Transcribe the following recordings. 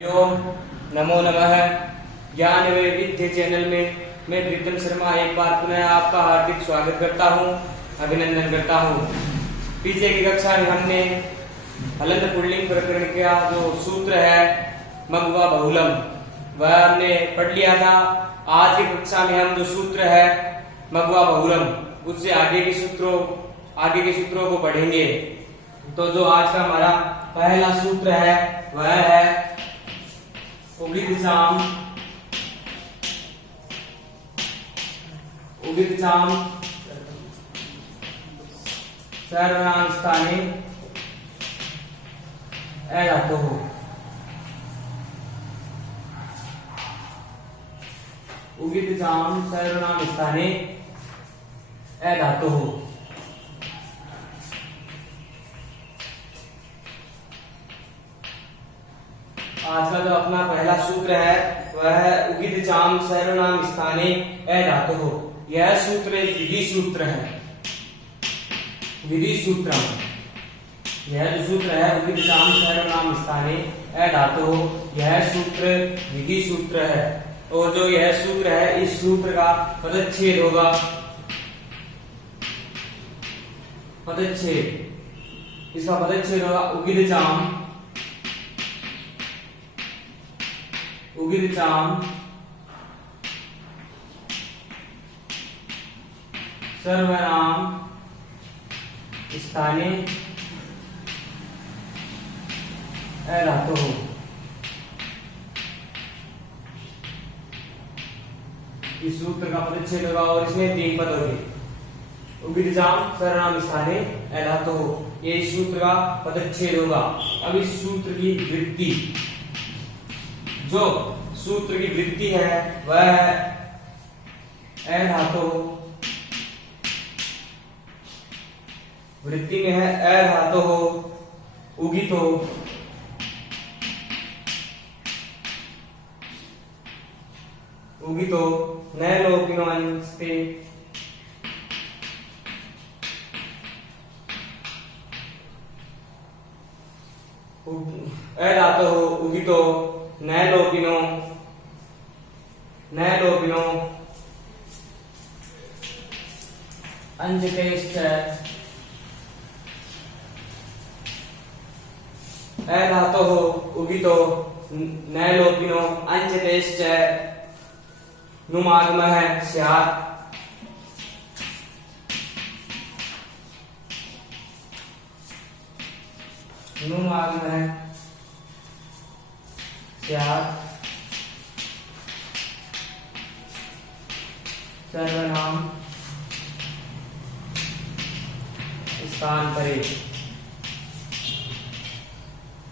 ओम नमो नमः। ज्ञान वैविध्य चैनल में मैं प्रीतम शर्मा एक बार पुनः आपका हार्दिक स्वागत करता हूं, अभिनंदन करता हूं। पीछे की कक्षा में हमने हलंत पुल्लिंग प्रकरण का जो सूत्र है मगवा बहुलम वह हमने पढ़ लिया था। आज की कक्षा में हम जो सूत्र है मगवा बहुलम उससे आगे के सूत्रों को पढ़ेंगे। तो जो आज का हमारा पहला सूत्र है वह है उगितचाम सर्वनाम स्थाने अधातुः। उगितचाम सर्वनाम स्थाने अधातुः। आज का जो अपना पहला सूत्र है वह है उगितचाम सर्वनाम स्थाने अधातुः। यह सूत्र एक विधि सूत्र है। यह जो सूत्र है उगितचाम सर्वनाम स्थाने अधातुः, यह सूत्र विधि सूत्र है। और जो यह सूत्र है इस सूत्र का पदच्छेद होगा उगितचाम सर्वनाम स्थाने अधातुः। इस सूत्र का पदच्छेद होगा और इसमें 3 पद होंगे। उगितचाम सर्वनाम स्थाने अधातुः, ये इस सूत्र का पदच्छेद होगा। अब इस सूत्र की वृत्ति, जो सूत्र की वृत्ति है वह है अधातुः। वृत्ति में है अधातुः उगितो न लोपिनोऽन्स्ते अधातुः उगितो न लोपिनो अंजतेश्च अधातुः उगितो न लोपिनो अंजतेश्च नुमागमः स्यात्। नुमागमः स्यात् सर्वनाम स्थान परे।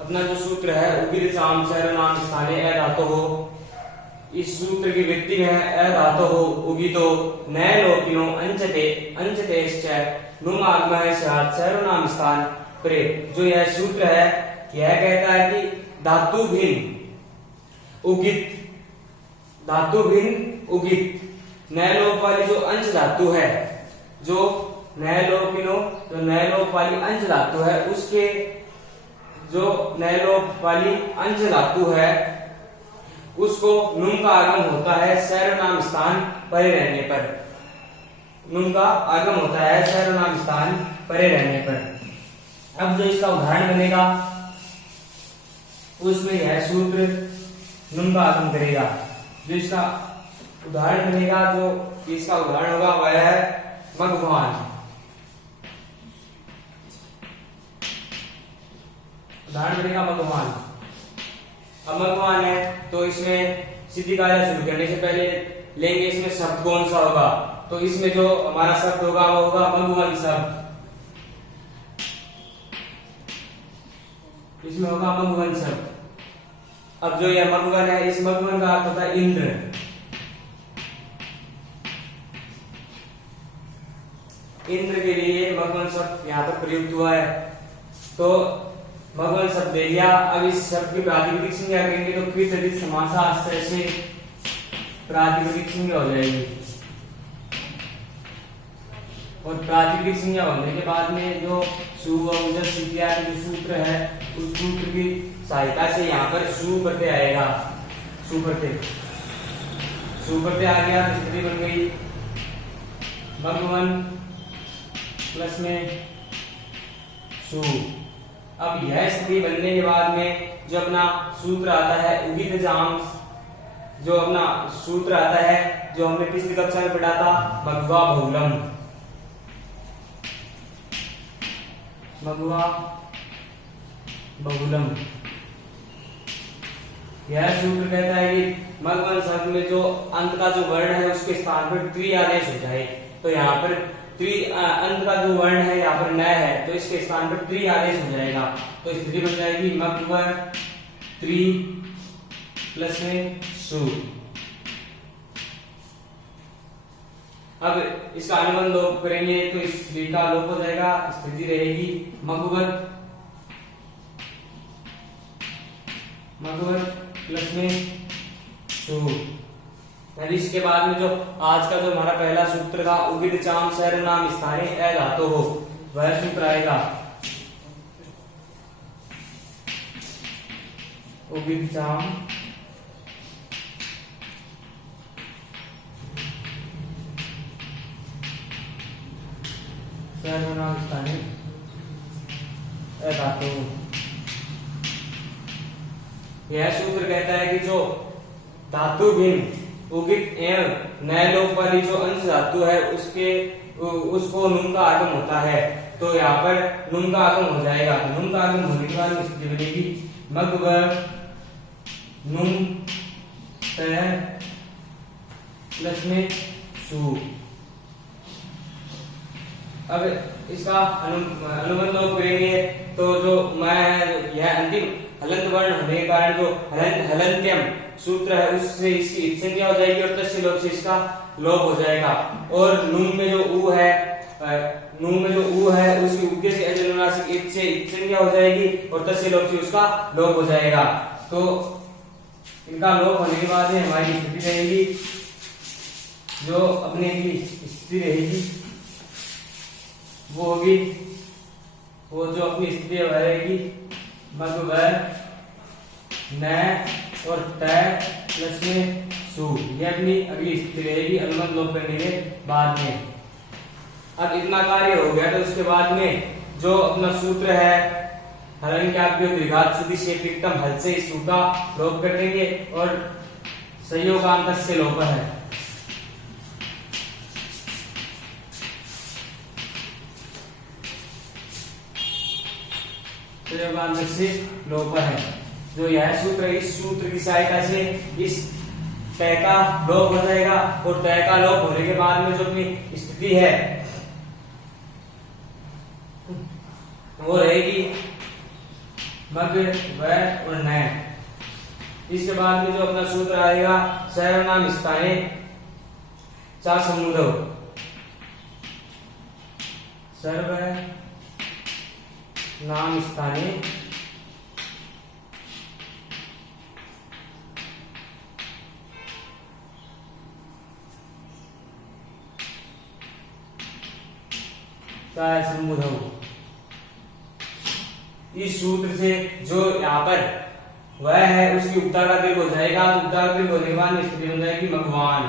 अपना जो सूत्र है उगितचाम सर्वनाम स्थाने अधातुः, इस सूत्र की वृत्ति में है अधातुः उगितो न लोपिनो अंचतेश्च नुमागमः स्यात् सर्वनाम स्थान परे। जो यह सूत्र है यह कहता है कि धातु भिन्न उगित न लोप वाली जो अंश धातु है, जो न लोप वाली अंश धातु है, उसके जो न लोप वाली अंश धातु है उसको नुम का आगम होता है सर्वनाम स्थान परे रहने पर। नुम का आगम होता है सर्वनाम स्थान परे रहने पर। अब जो इसका उदाहरण बनेगा उसमें यह सूत्र नुम का आगम करेगा। जो इसका उदाहरण बनेगा, जो इसका उदाहरण होगा वह है मगवान। उदाहरण बनेगा मगवान। अब मगवान है तो इसमें सीधी कार्य शुरू करने से पहले लेंगे इसमें शब्द कौन सा होगा। तो इसमें जो हमारा शब्द होगा वो होगा मगवन शब्द। इसमें होगा मगवन शब्द। अब जो यह मगवन है, इस मगवन का अर्थ होता है इंद्र। इंद्र के लिए मगवन शब्द यहाँ पर प्रयुक्त हुआ है। तो मगवन शब्द दे दिया। अब इस शब्द की प्रातिपदिक संज्ञा करेंगे तो कृत अधिक समासाश्रय से प्रातिपदिक संज्ञा हो जाएगी। और प्रातिपदिक संज्ञा होने के बाद में जो सुव इत्यादि जो सूत्र है उस सूत्र की सहायता से यहाँ पर सु प्रत्यय आएगा। सु प्रत्यय आ गया, स्थिति बन गई मगवन प्लस में सु। अब यह स्थिति बनने के बाद में जो अपना सूत्र आता है उगित जाम, जो अपना सूत्र आता है जो हमने पिछली कक्षा में पढ़ा था, मघवा बहुलम। मघवा बहुलम यह सूत्र कहता है कि मगवन शब्द में जो अंत का जो वर्ण है उसके स्थान पर त्रि आदेश हो जाए। तो यहाँ पर अंत का जो वर्ण है यहाँ पर न है, तो इसके स्थान पर त्रि आदेश हो जाएगा। तो स्थिति बन जाएगी मगवर त्रि प्लस में सु। अब इसका अनुबंध लोप करेंगे तो इस स्त्री का लोप हो जाएगा, स्थिति रहेगी मगवत प्लस में सु। इसके बाद में जो आज का जो हमारा पहला सूत्र था उगित चाम सर्वनाम स्थाने अ धातु हो, वह सूत्र आएगा उगित चाम सर्वनाम स्थाने अ धातु। यह सूत्र कहता है कि जो धातु भिन्न उगित एवं नए लोप वाली जो अंश धातु है उसको नुम का आगम होता है, तो यहाँ पर नुम का आगम हो जाएगा। नुम का आगम होने के बाद स्थिति बनेगी मगवर नुम तय प्लस में सु। अब इसका अनुबंध लोप करेंगे तो जो मैं है यह अंतिम हलंत वर्ण होने के कारण जो हलंत्यम सूत्र है उससे इसकी इत्संज्ञा हो जाएगी और तस्य लोप से इसका लोप हो जाएगा। और नून में जो ऊ है उसकी उद्देश्य से अजनुनासिक इत से इत्संज्ञा हो जाएगी और तस्य लोप से उसका लोप हो जाएगा। तो इनका लोप होने के बाद में हमारी स्थिति रहेगी जो अपने की स्थिति रहेगी वो होगी, वो जो अपनी स्थिति रहेगी मगवर न और तय प्लस में सु। यह अपनी अगली स्थिति रहेगी अनुबंध लोप करने के बाद में। अब इतना कार्य हो गया तो उसके बाद में जो अपना सूत्र है हलंत्याभ्यो द्विघात सुधि शेपिक्तम हल से इस सु का लोप कर देंगे और संयोगांत से लोप है। से लोप है जो यह सूत्र है, इस सूत्र की सहायता से इस तय का लोप हो जाएगा और तय का लोप होने के बाद में जो अपनी स्थिति है वो रहेगी मग व और न। इसके बाद में जो अपना सूत्र आएगा सर्वनाम स्थाने चा समुदो। सर्व नाम स्थाने समुदो। इस सूत्र से जो यहाँ पर वह है उसकी उपता का दीर्घ हो जाएगा। उपता का दीर्घ होने के बाद स्थिति बन जाएगी मगवान।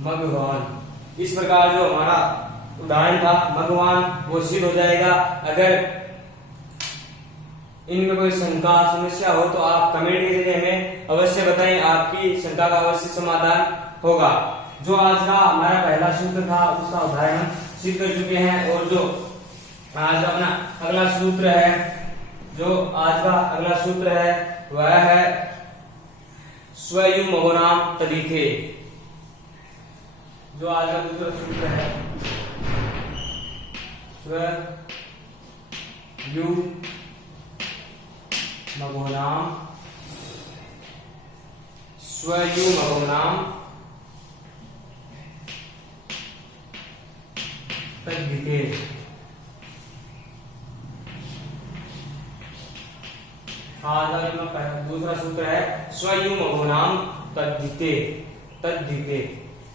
मगवान इस प्रकार जो हमारा उदाहरण था मगवान वो सिद्ध हो जाएगा। अगर इनमें कोई शंका समस्या हो तो आप कमेंट के जरिए हमें अवश्य बताएं, आपकी शंका का अवश्य समाधान होगा। जो आज का हमारा पहला सूत्र था उसका उदाहरण सिद्ध कर चुके हैं और जो आज अपना अगला सूत्र है, जो आज का अगला सूत्र है वह है स्वयं महोनाम तदिथे। जो आज का दूसरा सूत्र है स्वयं महोनाम स्वयं महोनाम तद्धिते। दूसरा सूत्र है स्वयं महोनाम तद्धिते। तद्धिते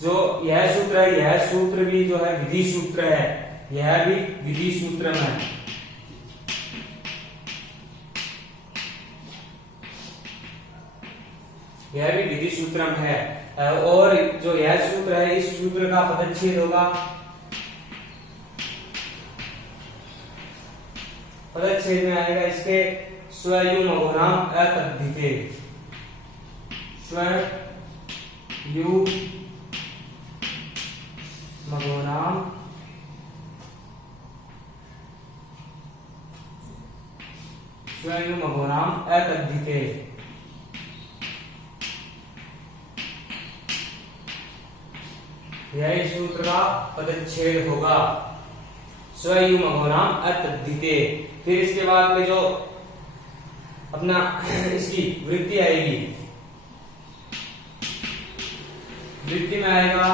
जो यह सूत्र है, यह सूत्र भी जो है विधि सूत्र है, यह भी विधि सूत्र में है। यह भी विधि सूत्रम है। और जो यह सूत्र है, इस सूत्र का पदच्छेद होगा, पदच्छेद में आएगा इसके स्वयुमघोनाम अतद्धिते, स्वयुमघोनाम स्वयुमघोनाम अतद्धिते। यह सूत्र का पदच्छेद होगा, स्वयुमघोनाम अतद्धिते। फिर इसके बाद में जो अपना इसकी वृत्ति आएगी, वृत्ति में आएगा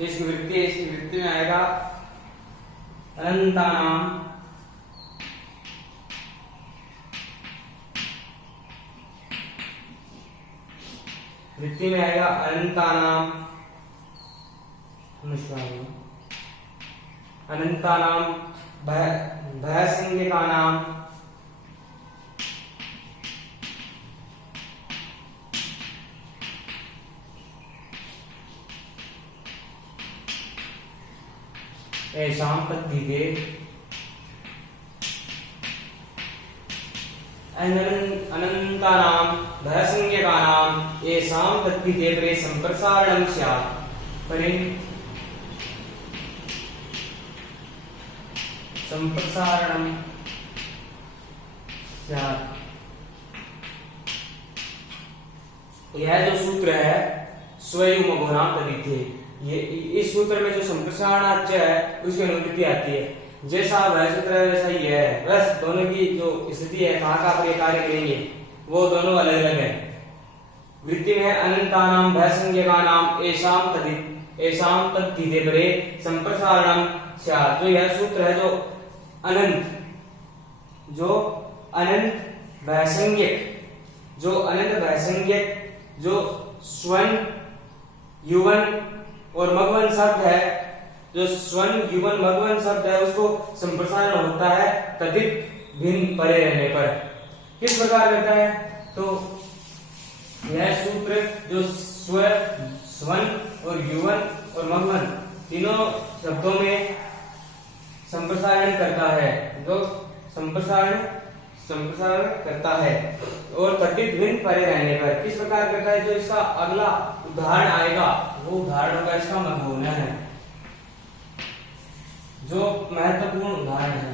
इसकी वृत्ति है, इसकी वृत्ति में आएगा अनंतानाम वृत्ति में आएगा अनंतानाम अनंतानाम भयसंज्ञकानाम ऐसाम तद्धिते अनंतानाम भयसंज्ञकानाम ऐसाम तद्धिते परे संप्रसारणं स्यात्। परे संप्रसारणं स्यात्। यह जो सूत्र है स्वयुमघोनाम तद्धिते, ये इस सूत्र में जो संप्रसारणाच्य है उसकी अनुवृत्ति आती है। जैसा वह सूत्र है वैसा ही है, बस दोनों की जो स्थिति है, कहाँ का पर कार्य करेंगे वो दोनों अलग अलग है। वृत्ति में अनंतानाम भयसंज्ञकानाम ऐसाम तद्धिते परे संप्रसारणं स्यात्। जो यह सूत्र है, जो अनंत भयसंज्ञक, जो स्वन युवन और मघवन शब्द है, जो स्वन युवन मघवन शब्द है, उसको संप्रसारण होता है तदित भिन्न परे रहने पर। किस प्रकार रहता है? तो यह सूत्र जो स्वन और युवन और मघवन तीनों शब्दों में संप्रसारण करता है, जो संप्रसारण करता है और तद्धित भिन्न परे रहने पर। किस प्रकार करता है? जो इसका अगला उदाहरण आएगा वो उदाहरण होगा इसका मघोन है, जो महत्वपूर्ण उदाहरण है,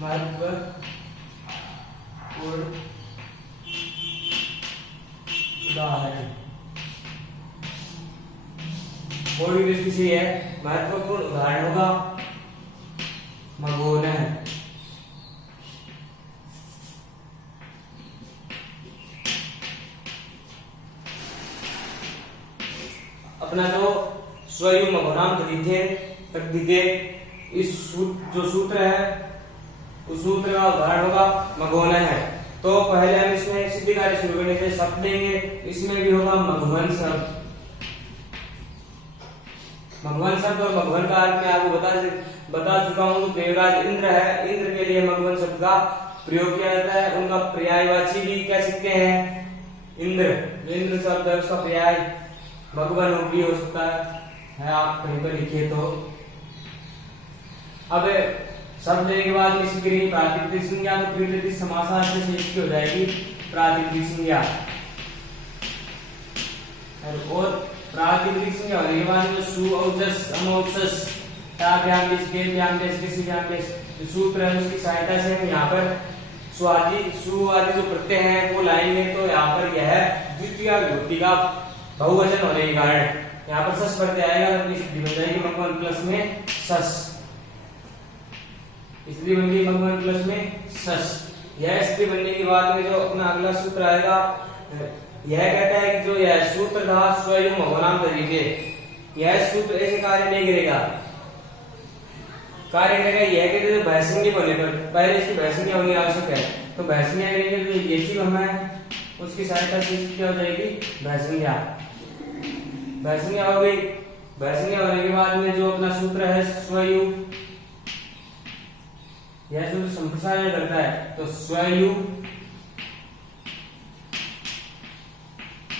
महत्वपूर्ण उदाहरण बॉडी दृष्टि से है महत्वपूर्ण उदाहरण होगा मघोन है। अपना जो स्वयुमघोनाम तद्धिते, इस जो सूत्र है उस सूत्र का उदाहरण होगा मघोन है। तो पहले हम इसमें सिद्धि कार्य शुरू करने से शब्द देंगे, इसमें भी होगा मघवन शब्द। मघवन शब्द और मघवन का अर्थ मैं आपको बता चुका हूँ। देवराज इंद्र है, इंद्र के लिए मघवन शब्द का प्रयोग किया जाता है। उनका पर्यायवाची भी कह सकते हैं इंद्र, इंद्र शब्द है उसका पर्याय भगवान भी हो सकता है, आप कहीं पर लिखिए। तो अब शब्द के बाद में इसकी करेंगे प्रातिपदिक संज्ञा, तो त्रिवृत्ति समासार से इसकी हो जाएगी प्रातिपदिक संज्ञा। और प्रातिपदिक संज्ञा होने के बाद जो सु औजस अमौजस सूत्र है उसकी सहायता से हम यहाँ पर सु आदि जो प्रत्यय हैं वो लाएंगे। तो यहाँ पर यह द्वितीय विभक्ति का बहुवचन होने के कारण यहाँ पर सस प्रत्यय आएगा, तो स्थिति बन जाएगी मघवन प्लस में सस, स्थिति बन गई मघवन प्लस में सस। यह स्थिति बनने के बाद में जो अपना अगला सूत्र आएगा, यह कहता है कि जो यह सूत्र था स्वयुमघोनाम तद्धिते, यह सूत्र ऐसे कार्य नहीं करेगा, यह कहते हैं भयसंज्ञक होने पर पहले इसकी भयसंज्ञा होनी आवश्यक है। तो भयसंज्ञा करेंगे तो ये चीज हमें उसकी सहायता से क्या हो जाएगी भयसंज्ञा हो गई। भयसंज्ञा होने के बाद में जो अपना सूत्र है यह सूत्र संप्रसारण करता है तो स्वयु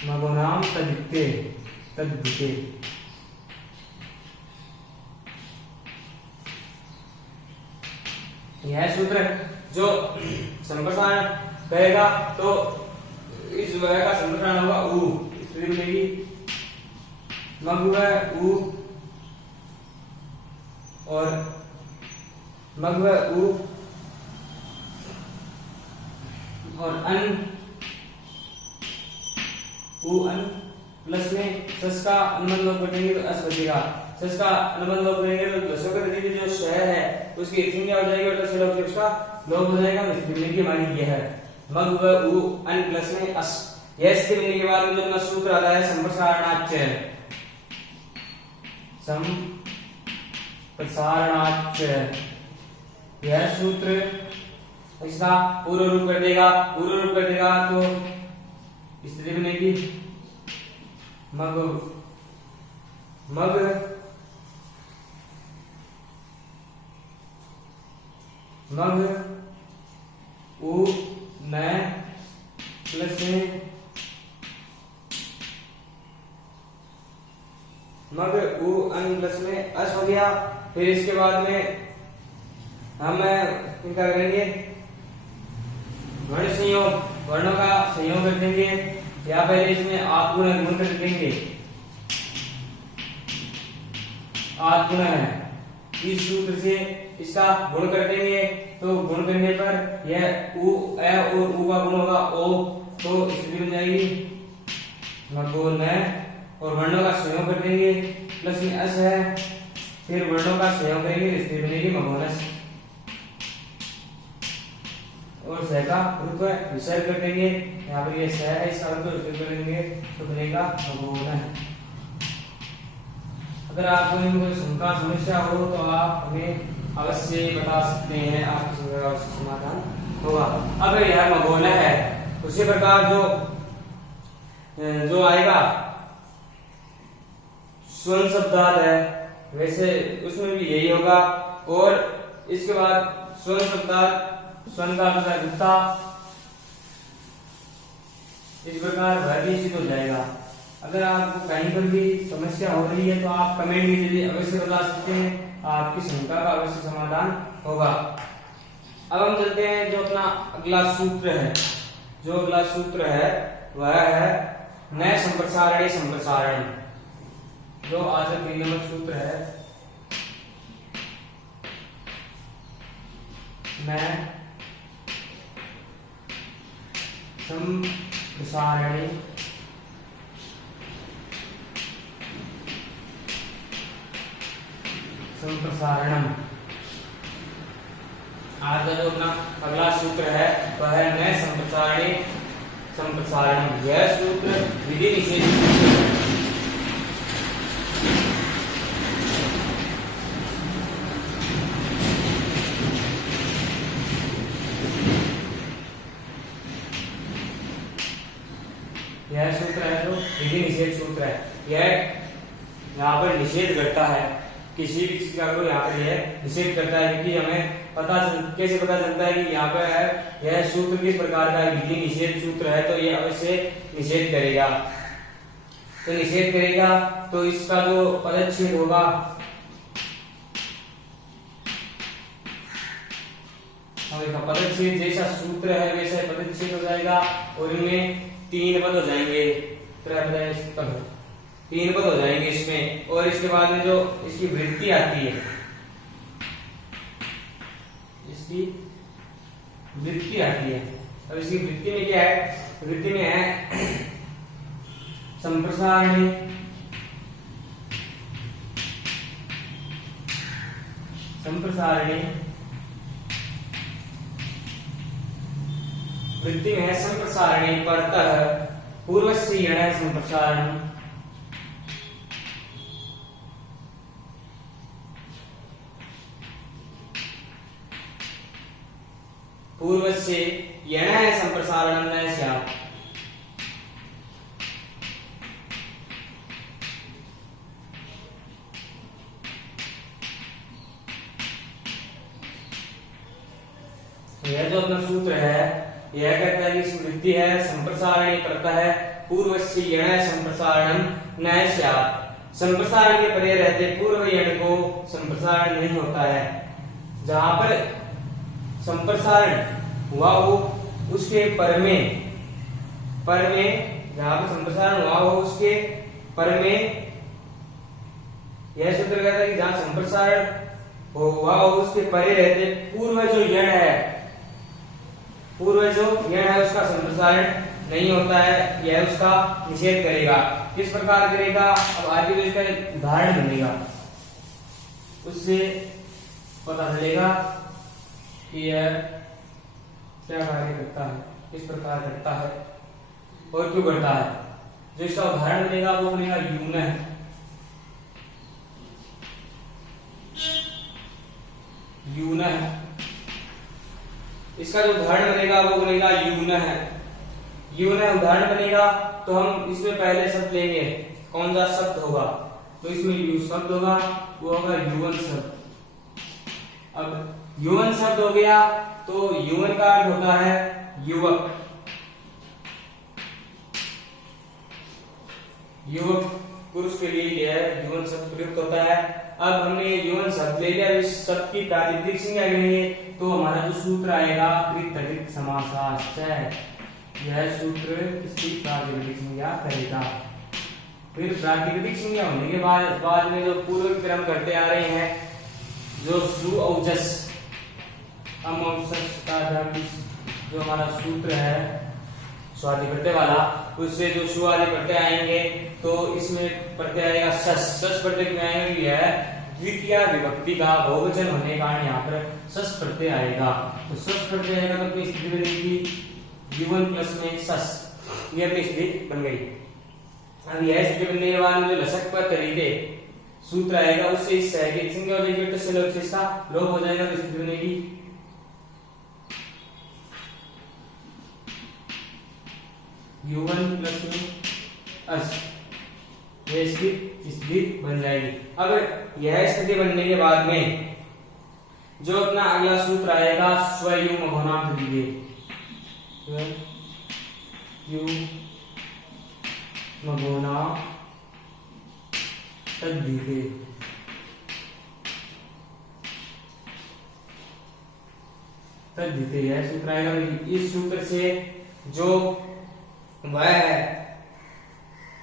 मगोनाम तद्धिते तद्धिते। यह सूत्र जो संप्रसारण कहेगा तो इस वह का संप्रसारण होगा उ, स्थिति मिलेगी मग उ और मग उ और अन उ अन प्लस में सस का अनुबंध लोप करेंगे तो अस बचेगा। सस का अनुबंध लोप करेंगे तो दसों का दीजिए जो शहर है उसकी एक संज्ञा हो जाएगी और दस लोप से उसका लोप हो जाएगा। स्थिति मिलने की हमारी यह है मग उ अन प्लस में अस। यह स्थिति मिलने के बाद में जो अपना सूत्र आता है संप्रसारणाच्च। संप्रसारणाच्च यह सूत्र इसका पूर्व रूप कर देगा। पूर्व रूप कर देगा तो स्थिति बनेगी मग मग मग उ न प्लस में मग उ अन प्लस में अस हो गया। फिर इसके बाद में हम क्या करेंगे वर्ण संयोग, वर्णों का संयोग कर देंगे या पहले इसमें आत गुण गुण कर देंगे। आत गुण है इस सूत्र से इसका गुण कर देंगे तो गुण करने पर यह उ ए और उ का गुण होगा ओ तो स्थिति बन जाएगी मगो न और वर्णों का संयोग कर देंगे प्लस में अस है। फिर वर्णों का संयोग करेंगे स्थिति बनेगी मगोनस और सह का रूप विसर्ग कर देंगे। यहाँ पर ये सह है इसका रूप विसर्ग करेंगे तो बनेगा मगोन। अगर आपको इनमें कोई शंका समस्या हो तो आप हमें अवश्य बता सकते हैं, आपकी समस्या का अवश्य समाधान होगा। अब यह मगोन है उसी प्रकार जो आएगा स्वर्ण शब्दार्थ है वैसे उसमें भी यही होगा। और इसके बाद स्वर्ण शब्दार्थ स्वर्ण का मतलब गुप्ता इस प्रकार वह सिद्ध हो जाएगा। अगर आपको कहीं पर भी समस्या हो रही है तो आप कमेंट में जरिए अवश्य बता सकते हैं, आपकी शंका का अवश्य समाधान होगा। अब हम चलते हैं जो अपना अगला सूत्र है। जो अगला सूत्र है वह है न संप्रसारणे संप्रसारण। जो आज का 3 नंबर सूत्र है न संप्रसारणे संप्रसारणम। आज का जो अपना अगला सूत्र है वह है न संप्रसारणे संप्रसारणम। यह सूत्र विधि निषेध सूत्र है। यह सूत्र है जो विधि निषेध सूत्र है। यह यहाँ पर निषेध करता है किसी भी चीज का, को यहाँ पर यह निषेध करता है क्योंकि हमें कैसे पता चलता है कि यहाँ पर है यह सूत्र किस प्रकार का विधि निषेध सूत्र है तो यह अवश्य निषेध करेगा। तो निषेध करेगा तो इसका जो पदच्छेद होगा पदच्छेद जैसा सूत्र है वैसा पदच्छेद हो जाएगा और इनमें 3 पद हो जाएंगे, 3 पद हो जाएंगे इसमें। और इसके बाद में जो इसकी वृत्ति आती है, इसकी वृत्ति आती है। अब इसकी वृत्ति में क्या है? वृत्ति में है संप्रसारणी संप्रसारणी वृत्ति में है संप्रसारणी परतः पूर्वस्य यण संप्रसारण पूर्वस्य यण संप्रसारणं न स्यात्। यह जो अपना सूत्र है यह कहता है कि वृद्धि है संप्रसारणी करता है पूर्वस्य यण संप्रसारणम न स्यात्। संप्रसारण के परे रहते पूर्व यण को संप्रसारण नहीं होता है। जहां पर संप्रसारण हुआ हो उसके पर में जहां पर संप्रसारण हुआ हो उसके पर में यह सूत्र कहता है कि जहां संप्रसारण हुआ हो उसके परे रहते पूर्व जो यण है उसका संप्रसारण नहीं होता है, यह उसका निषेध करेगा। किस प्रकार करेगा? अब आगे जो इसका उदाहरण बनेगा उससे पता चलेगा कि यह क्या कार्य करता है, किस प्रकार करता है और क्यों करता है। जो इसका उदाहरण बनेगा वो बनेगा यून। इसका जो उदाहरण बनेगा वो बनेगा यून उदाहरण बनेगा। तो हम इसमें पहले शब्द लेंगे, कौन सा शब्द होगा? तो इसमें यू शब्द होगा, वो होगा युवन शब्द। अब युवन शब्द हो गया तो युवन का अर्थ होता है युवक। पुरुष के लिए यह युवन शब्द प्रयुक्त होता है। अब हमने युवन शब्द ले लिया, इस शब्द की प्रातिपदिक संज्ञा लेंगे तो हमारा जो सूत्र आएगा कृतधिक समासाश्च, यह सूत्र इसकी प्रातिपदिक संज्ञा करेगा। फिर प्रातिपदिक संज्ञा होने के बाद में जो पूर्व क्रम करते आ रहे हैं, जो सु औजस का जो हमारा सूत्र है स्वादि प्रत्यय वाला, उससे जो सु आदि प्रत्यय आएंगे तो इसमें प्रत्यय आएगा सस प्रत्यय में आएगा। यह द्वितीय विभक्ति का बहुवचन होने के कारण यहाँ पर सस प्रत्यय आएगा। तो सस प्रत्यय आएगा तो अपनी स्थिति बनेगी युवन प्लस में सस, ये अपनी स्थिति बन गई। अब यह स्थिति बनने के बाद जो लसक पर तरीके सूत्र आएगा उससे इस सहगिक संज्ञा हो जाएगी, तो से लोग इसका लोप हो जाएगा, तो स्थिति बनेगी युवन प्लस में अस, यह इसकी स्थिति बन जाएगी। अब यह स्थिति बनने के बाद में जो अपना अगला सूत्र आएगा स्वयं मघोनाम तद्धिते, यू मघोनाम तद्धिते। यह सूत्र आएगा। इस सूत्र से जो वह है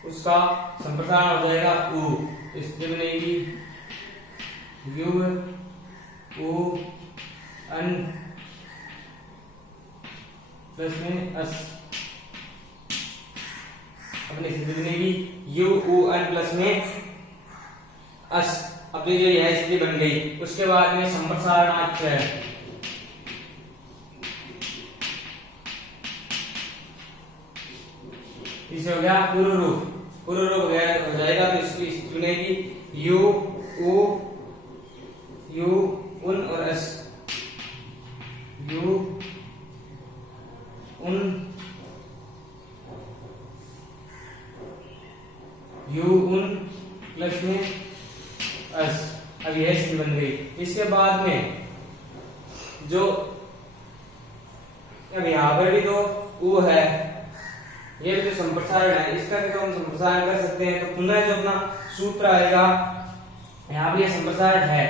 उसका संप्रसारण हो जाएगा उ, इसलिए बनेगी यू उ अन प्लस में अस, अपनी स्थिति बनेगी यू उ अन प्लस में अस। अपनी जो यह स्थिति बन गई उसके बाद में संप्रसारणाच इसे हो गया पूर्व रूप हो जाएगा। तो इसकी चुनेगी यू उन और अस, यू उन प्लस में अस। अब यह स्थिति बन गई। इसके बाद में जो अब यहां पर भी तो उ है, ये जो संप्रसारण है इसका भी तो हम संप्रसारण कर सकते हैं। तो पुनः जो अपना सूत्र आएगा, यहाँ पर यह संप्रसारण है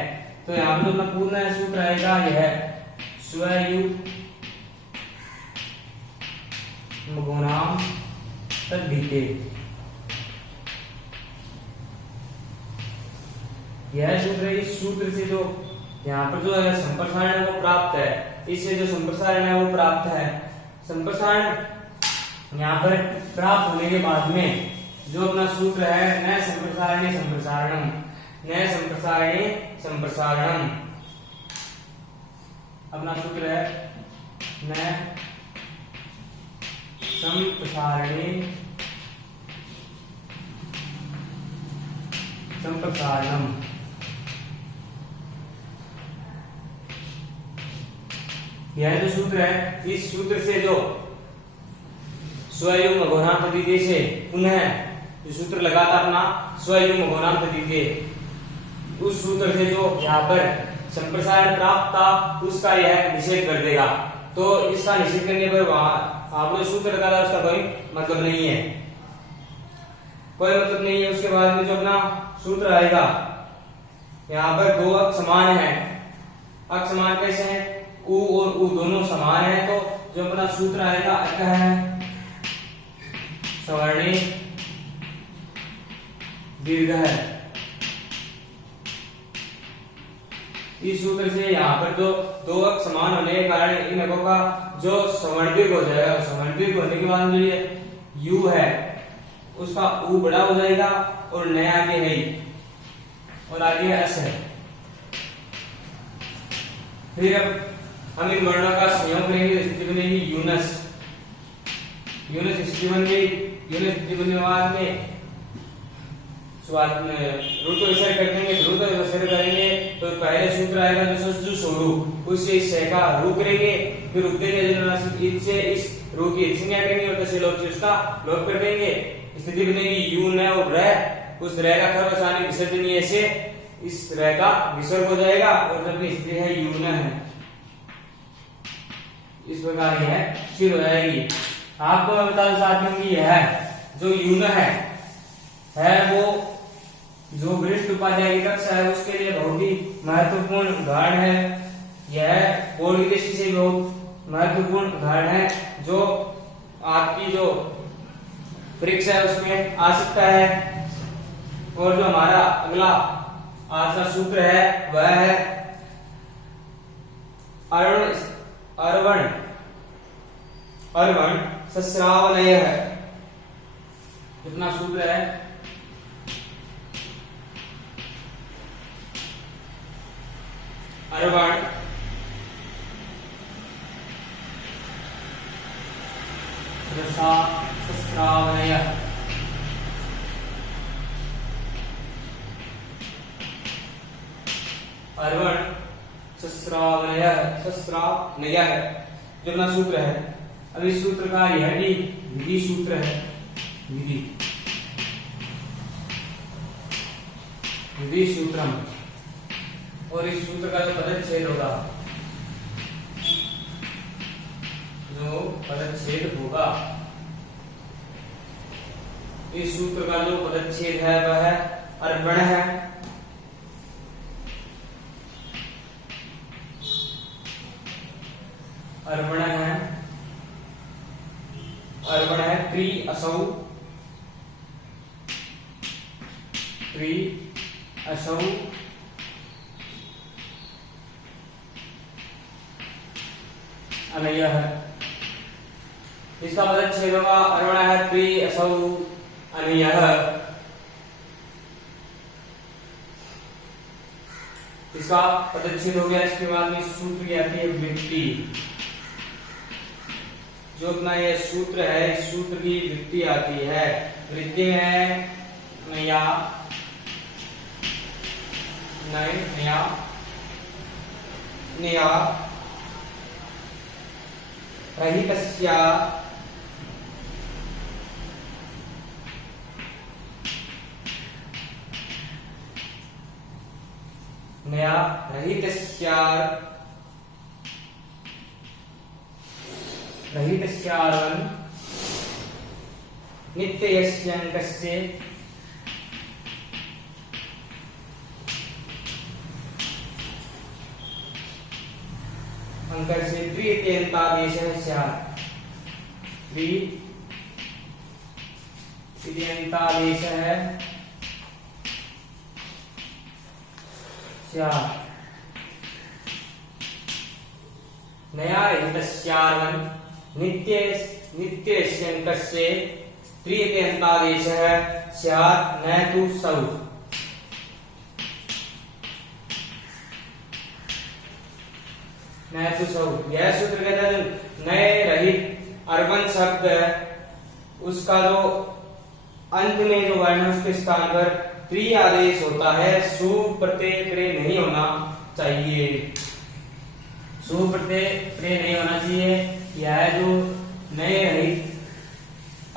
तो यहाँ पर जो अपना पुनः सूत्र आएगा यह स्वयं मघोनाम तद्धिते। यह सूत्र, इस सूत्र से जो यहाँ पर जो है संप्रसारण है वो प्राप्त है, इससे जो संप्रसारण है वो प्राप्त है। संप्रसारण यहाँ पर प्राप्त होने के बाद में जो अपना सूत्र है न संप्रसारणे संप्रसारणम, न संप्रसारणे संप्रसारणम, अपना सूत्र है न संप्रसारणे संप्रसारणम। यह जो सूत्र है, इस सूत्र से जो स्वयं मघोनाम तद्धिते से पुनः जो सूत्र लगा था अपना स्वयं मघोनाम तद्धिते, उस सूत्र से जो यहाँ पर संप्रसारण प्राप्त था उसका यह निषेध कर देगा। तो इसका निषेध करने पर वहां आपने सूत्र डाला, उसका कोई मतलब नहीं है, कोई मतलब नहीं है। उसके बाद में जो अपना सूत्र आएगा, यहाँ पर दो अक्ष समान है। अक्ष समान कैसे हैं? उ और उ दोनों समान है, तो जो अपना सूत्र आएगा क्या है? सवर्णी दीर्घ है। इस सूत्र से यहाँ पर जो दो अक्ष समान होने के कारण इन अंकों का जो समवर्तिक हो जाएगा, समवर्तिक होने के बाद जो ये u है उसका u बड़ा हो जाएगा और नया आगे है और आगे s है। फिर अब हम इन वर्णों का संयोग करेंगे, स्थिति बनेगी यूनस। यूनस स्थिति बन गई। यूनस स्थिति बनने के बाद में शुरुआत में रूट को विसर्ग कर देंगे, रूट को विसर्ग करेंगे तो पहले सूत्र आएगा जो सोरू, उससे इस से का रू करेंगे, फिर रुक देंगे, इससे इस रू की संज्ञा करेंगे और तसे लोप से उसका लोप कर देंगे। स्थिति बनेगी यू न और रह, उस रह का खरवसानी विसर्जनीय से इस रह का विसर्ग हो जाएगा और अपनी स्थिति है यू न है। इस प्रकार यह स्थिर हो जाएगी। आपको मैं बता दूं साथियों कि यह जो यू न है वो जो वरिष्ठ उपाध्याय की कक्षा है उसके लिए बहुत ही महत्वपूर्ण उदाहरण है। यह बोर्ड की दृष्टि से बहुत महत्वपूर्ण उदाहरण है जो आपकी जो परीक्षा है उसमें आ सकता है। और जो हमारा अगला आज का सूत्र है वह है अर्वण सस्रावनय है। कितना सूत्र है? अर्वण सस्रावनय। अर्वण सस्रावनय है जो अपना सूत्र है। अब इस सूत्र का यह भी विधि सूत्र है। विधि सूत्रम, और इस सूत्र का जो पदच्छेद होगा, इस सूत्र का जो पदच्छेद है वह अर्वण है। अर्वण है त्रि असौ अनयः। इसका पदच्छेद होगा अर्वण है त्रि असौ अनयः। इसका पदच्छेद हो गया। इसके बाद में सूत्र की आती है वृत्ति। जो अपना ये सूत्र है, इस सूत्र की वृत्ति आती है। वृत्ति है नया रहितस्या रहितस्यार्वन् नित्ययस्यङ्कस्य अंकर से त्रित्यन्तादेशः स्यात्। त्रित्यन्तादेशः स्यात्। नया रहितस्यार्वन् नित्यस्यङ्कस्य त्रित्यन्तादेशः स्यात् न तु सौ। यह सूत्र कहता है नए रहित अर्वण शब्द उसका जो अंत में जो वर्ण है उसके स्थान पर त्रि आदेश होता है। सु प्रत्यय प्रे नहीं होना चाहिए। सु प्रत्यय प्रे नहीं होना चाहिए। यह जो नए रहित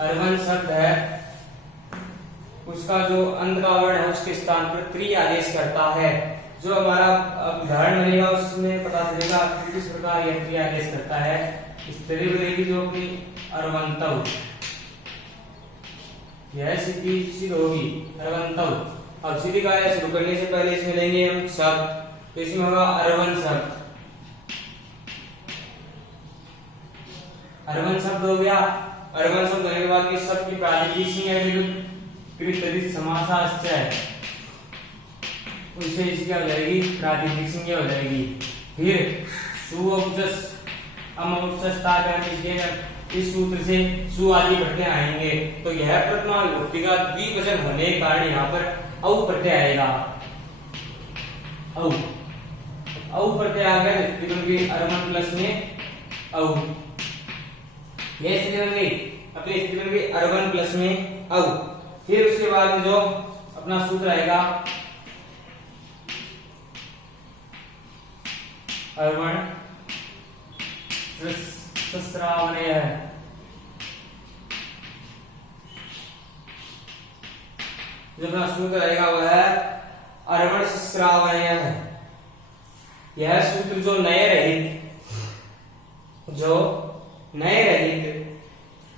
अर्वण शब्द है उसका जो अंत का वर्ण है उसके स्थान पर त्रि आदेश करता है। जो हमारा उदाहरण बनेगा उसमें पता चलेगा कि किस प्रकार यह क्रिया आदेश करता है। स्थिति बनेगी जो अपनी अर्वंतव, यह सीधी सिद्ध होगी अर्वंतव। अब सीधी कार्य शुरू करने से पहले इसमें लेंगे हम शब्द, तो इसमें होगा अर्वन शब्द। अर्वन शब्द हो गया। अर्वन शब्द होने के बाद इस शब्द की प्रातिपदिक संज्ञा विरुद्ध समासाश्च है, उससे इसकी क्या हो जाएगी, प्रातिपदिक संज्ञा हो जाएगी। फिर सुअपजस इस सूत्र से सु आदि प्रत्यय आएंगे, तो यह प्रथमा विभक्ति का द्विवचन होने के कारण यहाँ पर औ प्रत्यय आएगा। औ प्रत्यय आ गया स्थिति बन गई अर्वन प्लस में औ। यह स्थिति बन गई, अपनी स्थिति बन गई अर्वन प्लस में औ। फिर उसके बाद में जो अपना सूत्र आएगा अर्वण सस्रावणय है। जो अपना सूत्र आएगा वह है अर्वण सस्रावणय है। यह सूत्र जो नए रहित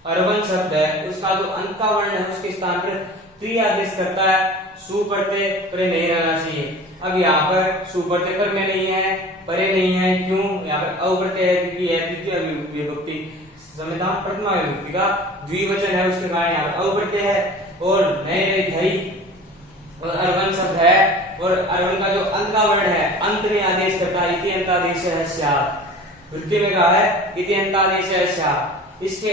अर्वन शब्द है उसका जो अंत का वर्ण है उसके स्थान पर त्रि आदेश करता है। सु प्रत्यय परे नहीं रहना चाहिए। अब यहाँ पर सु प्रत्यय पर में नहीं है, परे नहीं है, क्यों? यहाँ पर अ प्रत्यय है क्योंकि यह द्वितीय विभक्ति संविधान प्रथमा विभक्ति का द्विवचन है, उसके कारण यहाँ पर अ प्रत्यय है। और नए रहित है और अर्वन शब्द है, और अर्वन का जो अंत का वर्ण है अंत में आदेश करता है। इति अंतादेश है स्यात्, वृत्ति में कहा है इति अंतादेश है स्यात्। इसके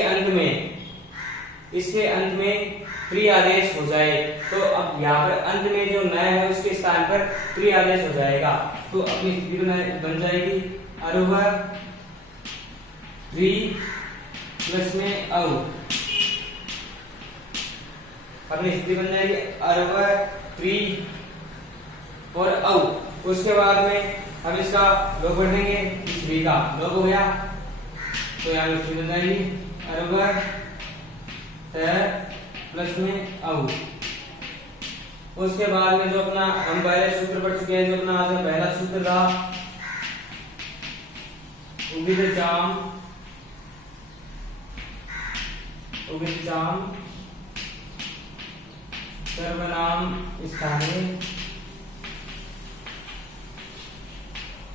अंत में त्रि आदेश हो जाए, तो अब यहाँ पर अंत में जो नया है उसके स्थान पर त्रि आदेश हो जाएगा। तो अपनी स्थिति बन जाएगी अर्व त्रि प्लस में औ। अपनी स्थिति बन जाएगी अर्व त्रि और औ। उसके बाद में हम इसका लोग बढ़ देंगे, इस भी का लोग हो गया, तो यहाँ पर स्थिति बन जाएगी अर्व प्लस में औ। उसके बाद में जो अपना हम पहले सूत्र पढ़ चुके हैं, जो अपना आज पहला सूत्र था उगितचाम सर्वनाम स्थाने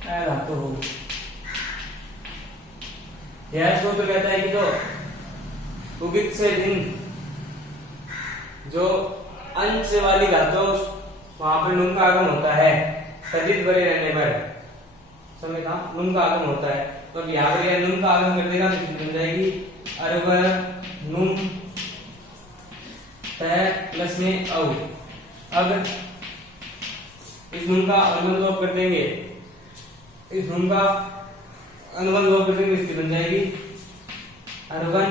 धातु हो। यह सूत्र कहता है कि जो उगित से भिन्न जो अंश वाली धातु वहां पर नुन का आगम होता है, तदित बरे रहने पर समय का नुन का आगम होता है। तो अब यहाँ पर यह नुन का आगम कर देगा तो बन जाएगी अर्व नुन प्लस में औ। अब इस नुन का अनुबंध कर देंगे, इस नुन का अनुबंध कर देंगे, इसकी बन जाएगी अर्वन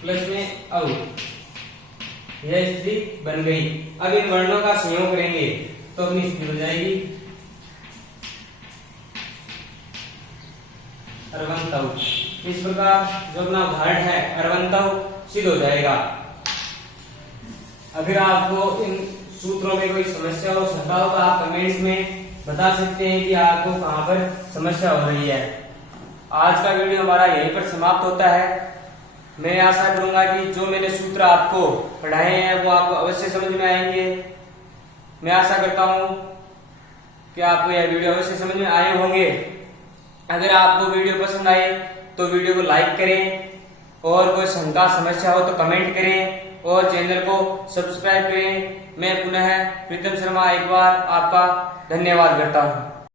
प्लस में औ। यह स्थिति बन गई। अब इन वर्णों का संयोग करेंगे तो अपनी स्थिति बन जाएगी अर्वंतव। इस प्रकार जो अपना उदाहरण है अर्वंतव सिद्ध हो जाएगा। अगर आपको इन सूत्रों में कोई समस्या हो सकता हो तो आप कमेंट्स में बता सकते हैं कि आपको कहां पर समस्या हो रही है। आज का वीडियो हमारा यहीं पर समाप्त होता है। मैं आशा करूंगा कि जो मैंने सूत्र आपको पढ़ाए हैं वो आपको अवश्य समझ में आएंगे। मैं आशा करता हूं कि आपको यह वीडियो अवश्य समझ में आए होंगे। अगर आपको वीडियो पसंद आए तो वीडियो को लाइक करें, और कोई शंका समस्या हो तो कमेंट करें, और चैनल को सब्सक्राइब करें। मैं पुनः प्रीतम शर्मा एक बार आपका धन्यवाद करता हूं।